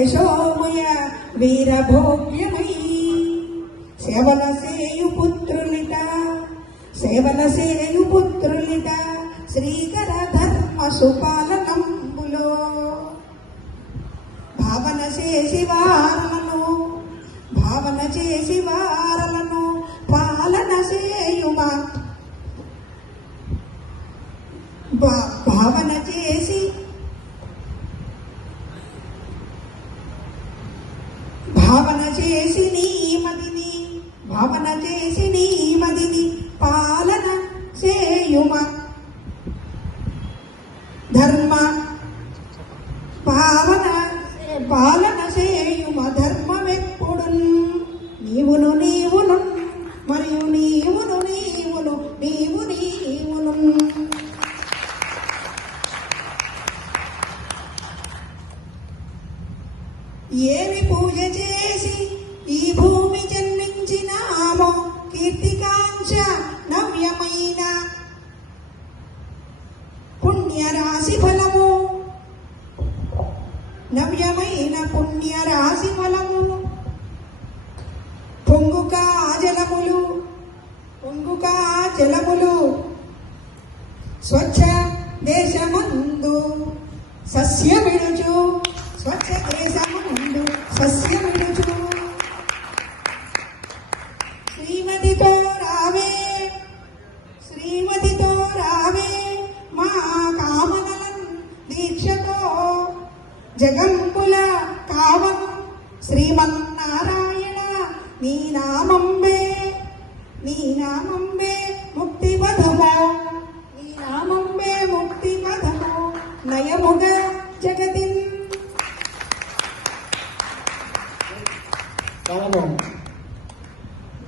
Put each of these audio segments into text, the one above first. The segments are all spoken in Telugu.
యశోమయ వీరభోగ్యమై సేవల సేయు పుత్రులిత సేవల సేయు పుత్రులిత శ్రీకర ధర్మ సుపాలనంబులో. భావన చేసి వారలను భావన చేసి వారలను పాలన చేయుమా? భావన చేసి ధర్మ పాలన పాలన చేయుమ ధర్మమెప్పుడు నీవును నీవును మరియు నీవును నీవును నీవు నీవును ఏమి పూజ చేసి ఈ భూ నవ్యమైన పుణ్యరాశి ఫలము పొంగుక ఆజలములు పొంగుక జలములు. స్వచ్ఛ దేశమందు సస్య విడుచు స్వచ్ఛ జగంబుల కావను శ్రీమన్నారాయణ నీ నామంబే నీ నామంబే ముక్తి పదమో నీ నామంబే ముక్తి పదమో నయముగ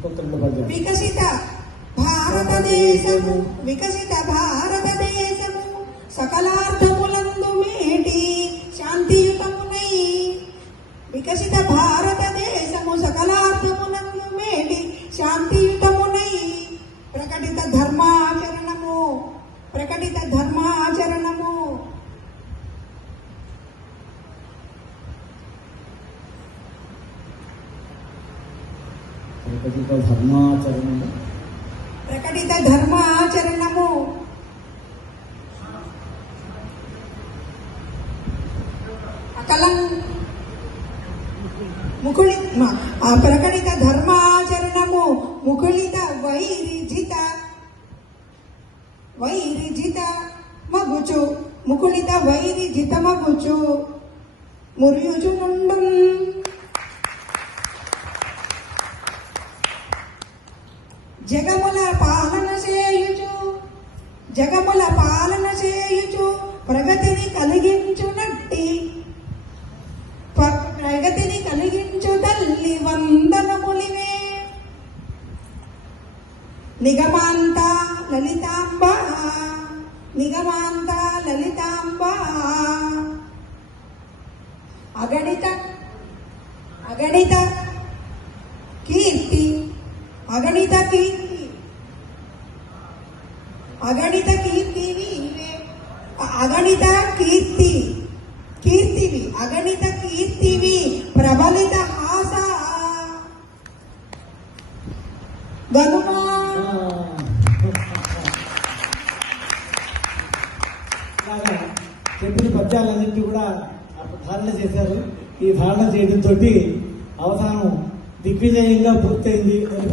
పద్యాలు వికసిత భారతదేశము. వికసిత భారతదేశము. సకలార్థములందు మేటి వికసిత భారతదేశము సకలార్థములందు మేటి శాంతియుతమునై ప్రకటిత ధర్మాచరణము ప్రకటిత ధర్మాచరణము ప్రకటిత ధర్మాచరణము ప్రకటిత ధర్మాచరణము అకలం ముకుళి ఆ ప్రకటిత ధర్మాచరణము ముకుళిత వైరిజిత. వైరిజిత మగుచు ముకుళిత వైరిజిత మగుచు. మురియుచు నుండు జగముల పాలన చేయుచు జగముల పాలన చేయుచు ನಿಗಮಾಂತ ಲಲಿತಾಂಬ ನಿಗಮಾಂತ ಲಲಿತಾಂಬ ಅಗಣಿತ ಅಗಣಿತ ಕೀರ್ತಿ ಅಗಣಿತ ಕೀರ್ತಿ ಅಗಣಿತ ಕೀರ್ತಿ ಅಗಣಿತ ಕೀರ್ತಿ ಕೀರ್ತಿವಿ ಅಗಣಿತ ಕೀರ್ತಿವಿ ಪ್ರಬಲಿತ ಹಾಸ ಗನುಮ పద్యాలన్నింటినీ కూడా ధారణ చేశారు. ఈ ధారణ చేయడంతో అవసానం దిగ్విజయంగా పూర్తయింది అని